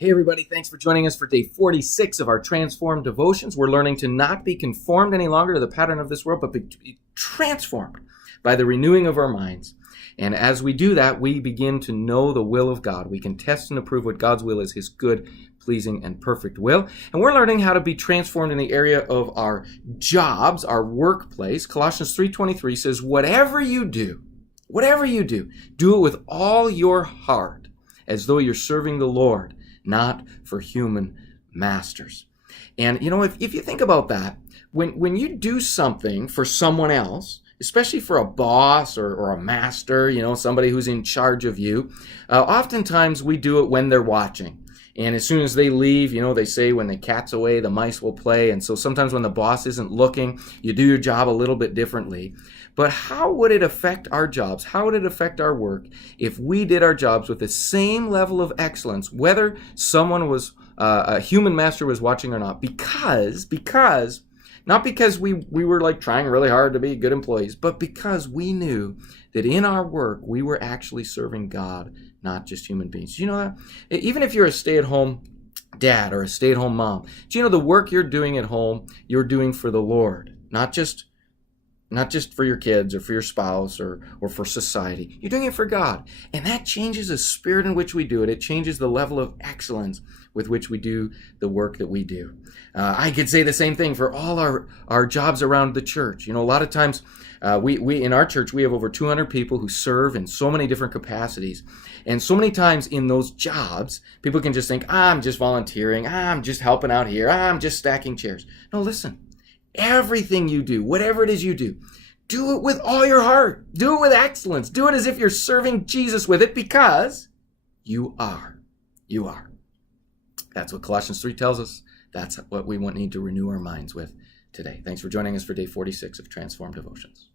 Hey everybody, thanks for joining us for day 46 of our Transformed Devotions. We're learning to not be conformed any longer to the pattern of this world, but be transformed by the renewing of our minds. And as we do that, we begin to know the will of God. We can test and approve what God's will is, his good, pleasing, and perfect will. And we're learning how to be transformed in the area of our jobs, our workplace. Colossians 3:23 says, whatever you do, do it with all your heart, as though you're serving the Lord, not for human masters. And if you think about that, when you do something for someone else, especially for a boss or a master, somebody who's in charge of you, oftentimes we do it when they're watching. And as soon as they leave, they say when the cat's away, the mice will play. And so sometimes when the boss isn't looking, you do your job a little bit differently. But how would it affect our jobs? How would it affect our work if we did our jobs with the same level of excellence, whether someone was, a human master was watching or not? Not because we were like trying really hard to be good employees, but because we knew that in our work, we were actually serving God, not just human beings. Do you know that? Even if you're a stay-at-home dad or a stay-at-home mom, do you know the work you're doing at home, you're doing for the Lord, not just for your kids or for your spouse or for society. You're doing it for God. And that changes the spirit in which we do it. It changes the level of excellence with which we do the work that we do. I could say the same thing for all our jobs around the church. A lot of times we in our church, we have over 200 people who serve in so many different capacities. And so many times in those jobs, people can just think, I'm just volunteering. I'm just helping out here. I'm just stacking chairs. No, listen. Everything you do, whatever it is you do it with all your heart. Do it with excellence. Do it as if you're serving Jesus with it, because you are. You are. That's what Colossians 3 tells us. That's what we need to renew our minds with today. Thanks for joining us for day 46 of Transformed Devotions.